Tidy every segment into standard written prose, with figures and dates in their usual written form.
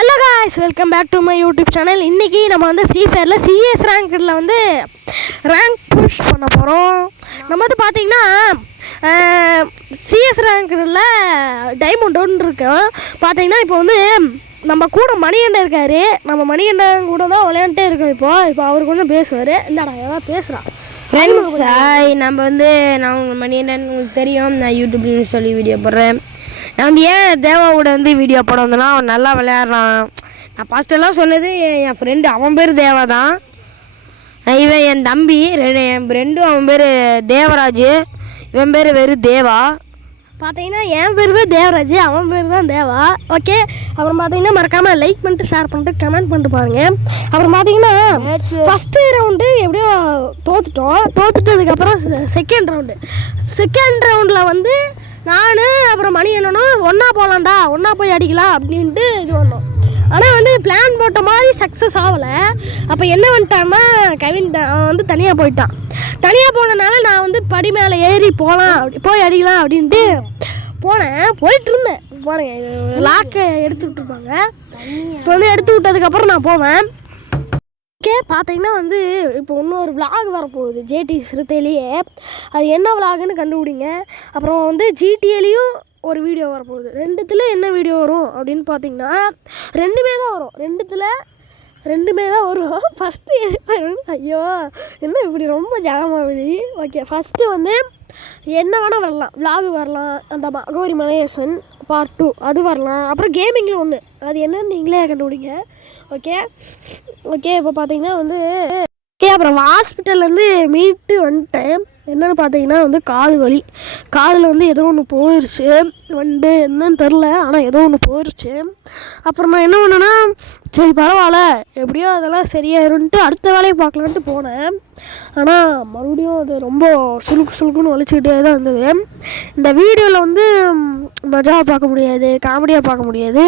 Hello guys, welcome back to my YouTube channel. இன்றைக்கி நம்ம வந்து ஃப்ரீ ஃபயரில் சிஎஸ் ரேங்கில் வந்து ரேங்க் புஷ் பண்ண போகிறோம். நம்ம வந்து பார்த்திங்கன்னா சிஎஸ் ரேங்கில் டைமண்ட் ஒன்று இருக்கோம். பார்த்திங்கன்னா இப்போ வந்து நம்ம கூட மணிகண்டன் இருக்கார். நம்ம மணிகண்டன் கூட தான் விளையாண்டே இருக்கோம். இப்போ அவர் கொஞ்சம் பேசுவார். என்னடா ஏதாவது பேசுகிறான் ஃப்ரெண்ட்ஸ். நம்ம வந்து நான் உங்கள் மணிகண்டன் உங்களுக்கு தெரியும். நான் யூடியூப்னு சொல்லி வீடியோ போடுறேன். நான் வந்து ஏன் தேவாவோட வந்து வீடியோ போட வந்தேன்னா அவன் நல்லா விளையாடுறான். நான் ஃபஸ்ட்டெல்லாம் சொன்னது என் ஃப்ரெண்டு, அவன் பேர் தேவா தான். இவன் என் தம்பி, என் ஃப்ரெண்டும் அவன் பேர் தேவராஜ், இவன் பேர் வெறும் தேவா. பார்த்தீங்கன்னா என் பேர் தான் தேவராஜ், அவன் பேர் தான் தேவா. ஓகே, அப்புறம் பார்த்தீங்கன்னா மறக்காமல் லைக் பண்ணிட்டு ஷேர் பண்ணிட்டு கமெண்ட் பண்ணிட்டு பாருங்கள். அப்புறம் பார்த்தீங்கன்னா ஃபஸ்ட்டு ரவுண்டு எப்படியோ தோத்துட்டதுக்கப்புறம் செகண்ட் ரவுண்டில் வந்து நான் அப்புறம் மணி என்னனும் ஒன்றா போகலான்டா, ஒன்றா போய் அடிக்கலாம் அப்படின்ட்டு இது பண்ணோம். ஆனால் வந்து பிளான் போட்ட மாதிரி சக்ஸஸ் ஆகலை. அப்போ என்ன பண்ணிட்டான்னா கவின் அவன் வந்து தனியாக போயிட்டான். தனியாக போனனால நான் வந்து படி மேலே ஏறி போய் அடிக்கலாம் அப்படின்ட்டு போயிட்டு இருந்தேன். பாருங்கள், லாக்கை எடுத்து விட்டுருப்பாங்க. இப்போ வந்து எடுத்து விட்டதுக்கப்புறம் நான் போவேன். ஓகே, பார்த்தீங்கன்னா வந்து இப்போ இன்னொரு விலாக் வரப்போகுது ஜேடி சிறுத்தையிலேயே. அது என்ன விலாகுன்னு கண்டுபிடிங்க. அப்புறம் வந்து ஜிடிஏலேயும் ஒரு வீடியோ வரப்போகுது. ரெண்டுத்தில் என்ன வீடியோ வரும் அப்படின்னு பார்த்தீங்கன்னா ரெண்டுமே தான் வரும். ஃபஸ்ட்டு ஐயோ என்ன இப்படி ரொம்ப ஜாமாகுது. ஓகே, ஃபஸ்ட்டு வந்து என்ன வேணால் வரலாம், விலாகு வரலாம், அந்த அகோரி மலையேசன் பார்ட் 2 அது வரலாம். அப்புறம் கேமிங்கில் ஒன்று, அது என்னன்னு நீங்களே கண்டுபிடிங்க. ஓகே, இப்போ பார்த்தீங்கன்னா வந்து அப்புறம் ஹாஸ்பிட்டல்லேருந்து மீட்டு வந்துட்டேன். என்னென்னு பார்த்தீங்கன்னா வந்து காதில் வந்து ஏதோ ஒன்று போயிடுச்சு. என்னன்னு தெரில, ஆனால் ஏதோ ஒன்று போயிடுச்சு. அப்புறம் நான் என்ன பண்ணேன்னா சரி பரவாயில்ல, எப்படியோ அதெல்லாம் சரியாயிருன்ட்டு அடுத்த வேலையை பார்க்கலான்ட்டு போனேன். ஆனால் மறுபடியும் அது ரொம்ப சுழுக்குன்னு வலிச்சுக்கிட்டே தான் இருந்தது. இந்த வீடியோவில் வந்து மஜாவை பார்க்க முடியாது, காமெடியாக பார்க்க முடியாது.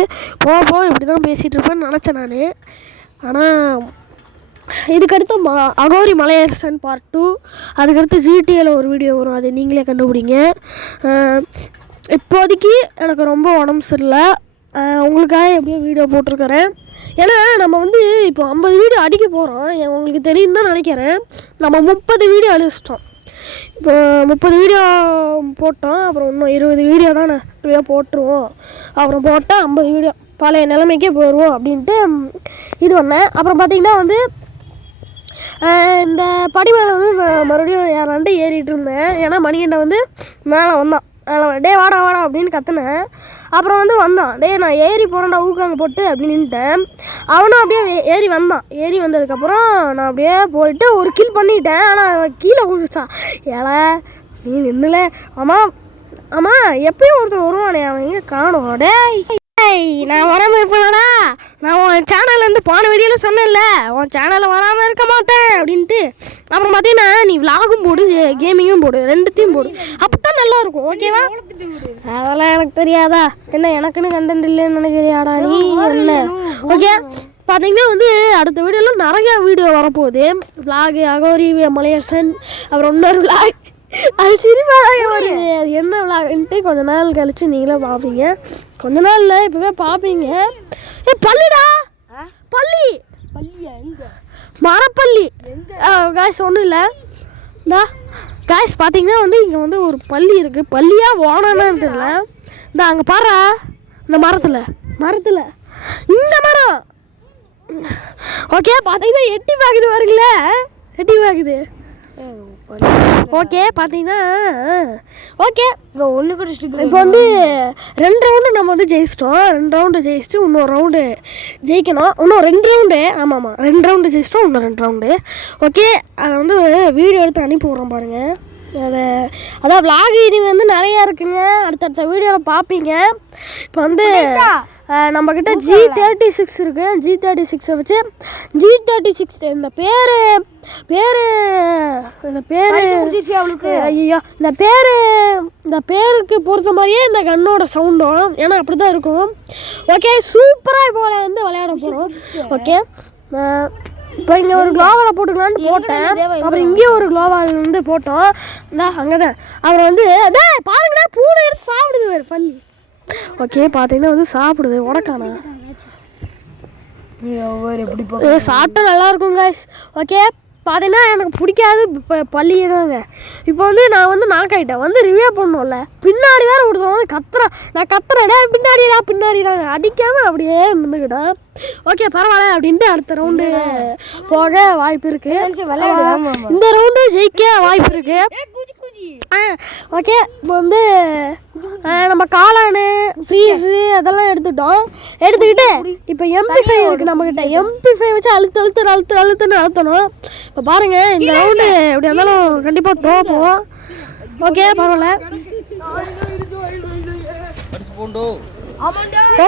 போக இப்படி தான் பேசிகிட்டு இருப்பேன்னு நினச்சேன் நான். ஆனால் இதுக்கடுத்து அகோரி மலையரசன் பார்ட் 2, அதுக்கடுத்து ஜிடிஏல ஒரு வீடியோ வரும், அது நீங்களே கண்டுபிடிங்க. இப்போதைக்கு எனக்கு ரொம்ப உடம்பு சரியில்லை, உங்களுக்காக எப்படியோ வீடியோ போட்டிருக்கிறேன். ஏன்னா நம்ம வந்து இப்போ 50 வீடியோ அடிக்க போகிறோம். உங்களுக்கு தெரியும் தான் நினைக்கிறேன். நம்ம 30 வீடியோ அடிச்சிட்டோம். இப்போ 30 வீடியோ போட்டோம். அப்புறம் இன்னும் 20 வீடியோ தான் நான் போட்டுருவோம். அப்புறம் போட்டால் 50 வீடியோ பழைய நிலைமைக்கே போயிடுவோம் அப்படின்ட்டு இது பண்ணேன். அப்புறம் பார்த்திங்கன்னா வந்து இந்த படி மேலே வந்து மறுபடியும் யாராண்டு ஏறிட்டு இருந்தேன். ஏன்னா மணிகண்டன் வந்து மேலே வந்தான். டே வாடா அப்படின்னு கற்றுனேன். அப்புறம் வந்து வந்தான், டே நான் ஏறி போகிறேன்டா ஊக்காங்க போட்டு அப்படின்ட்டேன். அவனும் அப்படியே ஏறி வந்ததுக்கப்புறம் நான் அப்படியே போயிட்டு ஒரு கில் பண்ணிட்டேன். ஆனால் கீழே விழுந்துச்சான். ஏழை நீ நின்னுல. ஆமாம் எப்பயும் ஒருத்தர் வருவானே, அவன் எங்கே காணும். நான் வராமல் இருப்பேனடா, நான் உன் சேனல்லேருந்து போன வீடியோவில் சொன்னேன்ல உன் சேனலில் வராமல் இருக்க மாட்டேன் அப்படின்ட்டு. அப்புறம் பார்த்தீங்கன்னா நீ விலாகும் போடு, கேமிங்கும் போடு, ரெண்டுத்தையும் போடு, அப்போ தான் நல்லாயிருக்கும். ஓகேவா? அதெல்லாம் எனக்கு தெரியாதா, என்ன எனக்குன்னு கண்டென்ட் இல்லைன்னு நினைக்கிறியாடா நீ என்ன? ஓகே, பார்த்தீங்கன்னா வந்து அடுத்த வீடியோவில் நிறையா வீடியோ வரப்போகுது. விலாகு அகோரி மலையரசன், அப்புறம் இன்னொரு விலாக், அது சிரிப்பாக வருது. அது என்ன விலாகுன்ட்டு கொஞ்ச நாள் கழித்து நீங்களே பார்ப்பீங்க. கொஞ்ச நாள் இல்லை, இப்போவே பார்ப்பீங்க. பள்ளிடா, பள்ளியா? எங்க? மரப்பள்ளி காய்ஸ், ஒன்றும் இல்லை. இந்தா காய்ஸ் பார்த்தீங்கன்னா வந்து இங்கே வந்து ஒரு பள்ளி இருக்குது. பள்ளியாக ஓனான்னு தெரியல. இந்த அங்கே பாரு, இந்த மரத்தில் இந்த மரம். ஓகே, பார்த்தீங்கன்னா எட்டி பார்க்குது. ஓகே, பார்த்தீங்கன்னா ஓகே ஒன்று கூட இப்போ வந்து 2 ரவுண்டு நம்ம வந்து ஜெயிச்சிட்டோம். 2 ரவுண்டு ஜெயிச்சிட்டு இன்னொரு ரவுண்டு ஜெயிக்கணும். இன்னும் 2 ரவுண்டு. ஆமாம் 2 ரவுண்டு ஜெயிச்சிட்டோம், இன்னும் 2 ரவுண்டு. ஓகே, அதை வந்து வீடியோ எடுத்து அனுப்பி விட்றோம் பாருங்கள். அதான் விலாக் இனி வந்து நிறையா இருக்குங்க. அடுத்தடுத்த வீடியோவில் பார்ப்பீங்க. இப்போ வந்து நம்மக்கிட்ட G36 இருக்குது. G36 வச்சு G36 இந்த பேர் ஐயோ, இந்த பேருக்கு பொறுத்த மாதிரியே இந்த கன்னோட சவுண்டும், ஏன்னா அப்படி தான் இருக்கும். ஓகே, சூப்பராக இப்போ வந்து விளையாட போகிறோம். ஓகே, இப்போ இங்கே ஒரு குளோவால் போட்டுக்கலான்னு போட்டேன். அப்புறம் இங்கே ஒரு குளோவால் வந்து போட்டோம். அங்கே தான் அப்புறம் வந்து பாருங்கடா, பூனை எடுத்து சாப்பிடுது பள்ளி. ஓகே, பார்த்தீங்கன்னா வந்து சாப்பிடுது உடக்கானா. எப்படி சாப்பிட்டா நல்லா இருக்கும் கைஸ். ஓகே பார்த்தீங்கன்னா எனக்கு பிடிக்காது இப்போ பள்ளியே தாங்க. இப்போ வந்து நான் வந்து நாக்காயிட்டேன் வந்து ரிவ்யூ பண்ணோம்ல, பின்னாடி வேறு ஒருத்தர் வந்து கத்துறான். நான் கத்துறேன் பின்னாடிடாங்க அடிக்காமல் அப்படியே இருந்துக்கிட்டேன். ஓகே பரவாயில்ல அப்படின்ட்டு அடுத்த ரவுண்டு போக வாய்ப்பு இருக்கு. இந்த ரவுண்டு ஜெயிக்க வாய்ப்பு இருக்கு. ஓகே இப்போ வந்து நம்ம காளானு ஃப்ரீஸு அதெல்லாம் எடுத்துக்கிட்டு இப்போ MP5 இருக்குது நம்மக்கிட்ட. MP5 வச்சு அழுத்துன்னு அழுத்தணும். இப்போ பாருங்கள் இந்த ரவுண்டு எப்படி இருந்தாலும் கண்டிப்பாக தோப்போம். ஓகே பரவாயில்ல.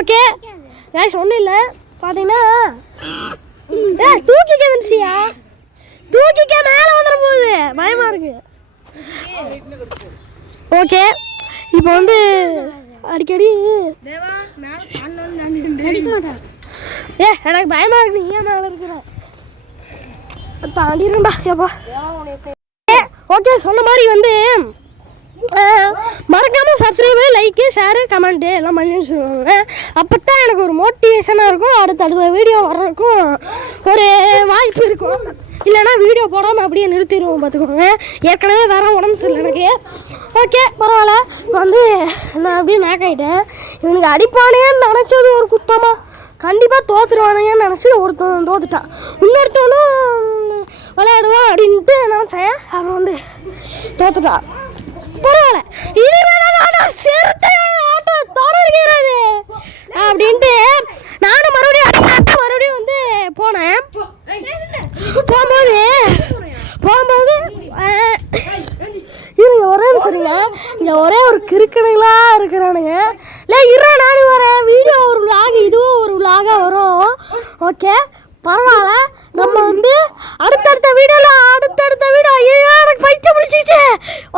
ஓகே கேஷ் ஒன்றும் இல்லை பார்த்தீங்கன்னா தூக்கிக்க வந்துச்சியா, தூக்கிக்க மேலே வந்துட போகுது பயமாக இருக்கு. ஓகே இப்போ வந்து அடிக்கடி எனக்கு பயமாக இருக்கு. நீ ஏன் மேலே இருக்கிற தாண்டிடும்டா ஏப்பா. ஓகே சொன்ன மாதிரி வந்து மறக்காமல் சப்ஸ்கிரைபு லைக்கு ஷேரு கமெண்ட்டு எல்லாம் பண்ணி வச்சுக்கோங்க. அப்போ தான் எனக்கு ஒரு மோட்டிவேஷனாக இருக்கும். அடுத்த வீடியோ வர்றதுக்கும் ஒரு வாய்ப்பு இருக்கும். இல்லைனா வீடியோ போடாமல் அப்படியே நிறுத்திடுவோம் பார்த்துக்கோங்க. ஏற்கனவே வேறு உடம்பு சரியில்லை எனக்கு. ஓகே பரவாயில்ல. இப்போ வந்து நான் அப்படியே நாக்காயிட்டேன். இவனுக்கு அடிப்பானேன்னு நினச்சது ஒரு குத்தமாக கண்டிப்பாக தோற்றுருவானுங்கன்னு நினச்சி ஒருத்தன் தோத்துட்டான். இன்னொருத்தவனும் விளையாடுவான் அப்படின்ட்டு நினச்சேன். அப்புறம் வந்து தோத்துட்டான். பரவாயில்ல இனிமேல் ஆட்டம் தொடர்கிறது அப்படின்ட்டு நானும் மறுபடியும் வந்து போனேன். போகும்போது இருங்க ஒரே சரிங்க, இங்கே ஒரே ஒரு கிறுக்கணுங்களா இருக்கிறானுங்க. இல்லை நானும் வரேன். வீடியோ ஒரு விலாக், இதுவும் ஒரு விலாகாக வரும். ஓகே பரவாயில்ல. நம்ம வந்து அடுத்தடுத்த வீடியோ எனக்கு பைத்தியம் பிடிச்சிச்சு.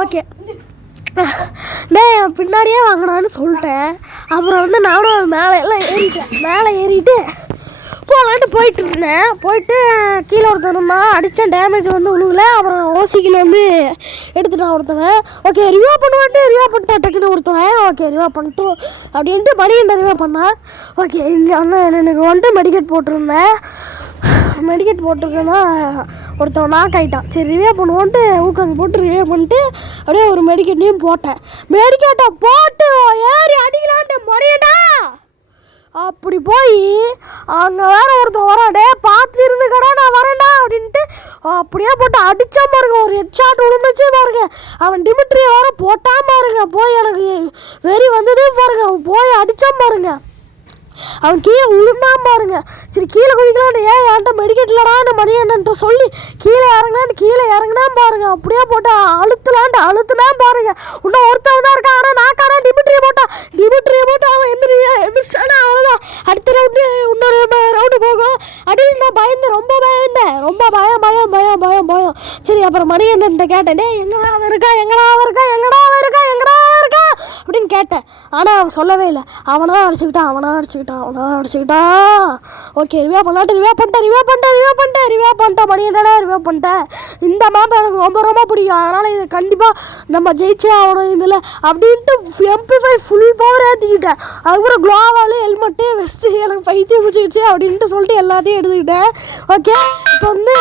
ஓகே பின்னாடியே வாங்கினான்னு சொல்லிட்டேன். அப்புறம் வந்து நானும் மேலே ஏறிட்டு போகலான்ட்டு போயிட்டு இருந்தேன். போயிட்டு கீழே ஒருத்தனுமா அடித்தேன். டேமேஜ் வந்து விழுகல. அப்புறம் ஓசிக்கில் வந்து எடுத்துட்டான் ஒருத்தவன். ஓகே ரிவ்யூ பண்ணிட்டேன் டக்குன்னு ஒருத்தவன். ஓகே ரிவ்யூ பண்ணிட்டு அப்படின்ட்டு மணிகண்ட ரிவ்யூ பண்ணேன். ஓகே இங்கே அண்ணன் எனக்கு வந்துட்டு மெடிக்கெட் போட்டிருக்கேன்னா ஒருத்தவன் நாக் ஆகிட்டான். சரி ரிவ்யூ பண்ணுவோன்ட்டு ஊக்காங்க போட்டு ரிவ்யூ பண்ணிட்டு அப்படியே ஒரு மெடிக்கெட்டையும் போட்டேன். மெடிக்கெட்டை போட்டு ஏறி அடிக்கலான்ட்டு மணியண்டா அப்படி போய் அங்கே வேற ஒருத்தன் வராடே பார்த்து இருந்துக்கடா நான் வரேன்டா அப்படின்ட்டு அப்படியே போட்டு அடித்தான் பாருங்க. ஒரு ஹெட் ஷாட் விழுந்துச்சு பாருங்க. அவன் டிமிட்ரியை வேற போட்டான் பாருங்க. போய் எனக்கு வெறி வந்ததே பாருங்க. போய் அடித்தான் பாருங்க. அவன் கீழே விழுந்தான் பாருங்க. சரி கீழே குதிக்கலான்னு என்கிட்ட மெடிக்கெட் இல்லடான்னு மணியண்ணன்ட்ட சொல்லி கீழே இறங்கினா பாருங்க. அப்படியே போட்டு அழுத்துனா பாருங்க. இன்னும் ஒருத்தவன் தான் இருக்கான். ஆனால் நாக்கான டிமிட்ரியை போட்டு அவன் எந்திரிச்சானா அவ்வளோதான். அடுத்த ரவுண்டு இன்னொரு ரவுண்டு போகும் அப்படின்னு நான் பயந்தேன். ரொம்ப பயம். சரி அப்புறம் மணியண்ணன்ட்ட கேட்டேன், எங்கடா அவன் இருக்கா அப்படின்னு கேட்டேன். ஆனால் அவன் சொல்லவே இல்லை. அவனா அடிச்சுக்கிட்டான். ஓகே ரிவ்யூ பண்ணிட்டேன் மணியண்ணா ரிவ்யூ பண்ணிட்டேன். இந்த மேப் எனக்கு ரொம்ப பிடிக்கும். அதனால் இது கண்டிப்பாக நம்ம ஜெயிச்சே ஆகணும் இதில் அப்படின்ட்டு MP5 ஃபுல் பவர் ஏற்றிக்கிட்டேன். அதுக்கப்புறம் க்ளோவாலு ஹெல்மெட்டு வெஸ்ட்டு எனக்கு பைத்தியம் பிடிச்சிக்கிச்சு அப்படின்ட்டு சொல்லிட்டு எல்லாத்தையும் எடுத்துக்கிட்டேன். ஓகே இப்போ வந்து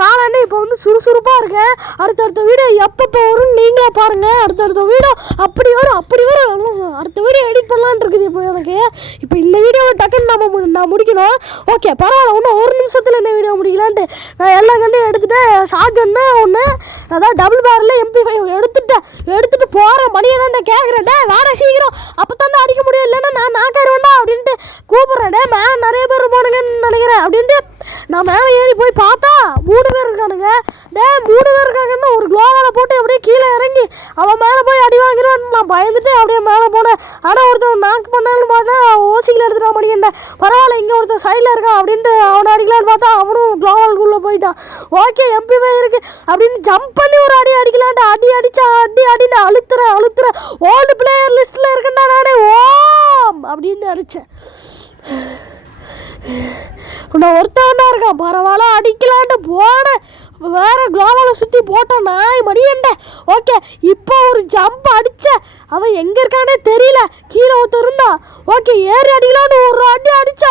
காலாண்டு இப்போ வந்து சுறுசுறுப்பாக இருக்கேன். அடுத்தடுத்த வீடியோ எப்போ வரும்னு நீங்களே பாருங்கள். அடுத்தடுத்த வீடியோ அப்படி வரும் அடுத்த வீடியோ எடிட் பண்ணலான்னு இருக்குது இப்போ எனக்கு. இப்போ இந்த வீடியோவை டக்குன்னு நான் முடிக்கணும். ஓகே பரவாயில்ல, இன்னும் ஒரு நிமிஷத்தில் இந்த வீடியோ முடிக்கலான்ட்டு நான் எல்லா கண்ணையும் எடுத்துகிட்டேன். ஷார்ட் கன்னு ஒன்று அதான் டபுள் பேரில் MP5 எடுத்துகிட்டு போகிறேன். மணியண்ணா கேட்குறேன், வேற சீக்கிரம் அப்போ தானே அடிக்க முடியும், இல்லைன்னா நான் நாக்காருவேண்டா அப்படின்ட்டு கூப்பிட்றேன். மேலே நிறைய பேர் இருப்பானுங்கன்னு நினைக்கிறேன் அப்படின்ட்டு நான் மேலே ஏறி போய் பார்த்தா 3 பேர் இருக்கானுங்க. 3 பேர் இருக்காங்கன்னு ஒரு க்ளோவால் போட்டு அப்படியே கீழே இறங்கி அவன் மேலே போய் அடி வாங்கிடுவான்னு நான் பயந்துட்டு அப்படியே மேலே போனேன். ஆனால் ஒருத்தன் நாக் பண்ணான்னு பார்த்தா ஓசிக்கில் எடுத்துட்டான் மணியண்டா. பரவாயில்ல இங்கே ஒருத்தன் சைடில் இருக்கான் அப்படின்ட்டு அவனை அடிக்கலான்னு பார்த்தா அவனும் க்ளோவால்குள்ளே போயிட்டான். ஓகே MP5 இருக்கு அப்படின்னு ஜம்ப் பண்ணி ஒரு அடிக்கலான்ட்டு அடின்னு அழுத்துறேன். ஓல்டு பிளேயர் லிஸ்ட்டில் இருக்கேன்டா நானே ஓம் அப்படின்னு அடித்தேன். நான் ஒருத்தவன் தான் இருக்கான். பரவாயில்ல அடிக்கலான்ட்டு போனேன். வேற குளோபால் சுற்றி போட்டான் நாய் மணியண்ட. ஓகே இப்போ ஒரு ஜம்ப் அடித்தேன். அவன் எங்கே இருக்கானே தெரியல. கீழே ஒருத்தர் இருந்தான். ஓகே ஏறி அடிக்கலான்னு ஒரு அடி அடித்தா.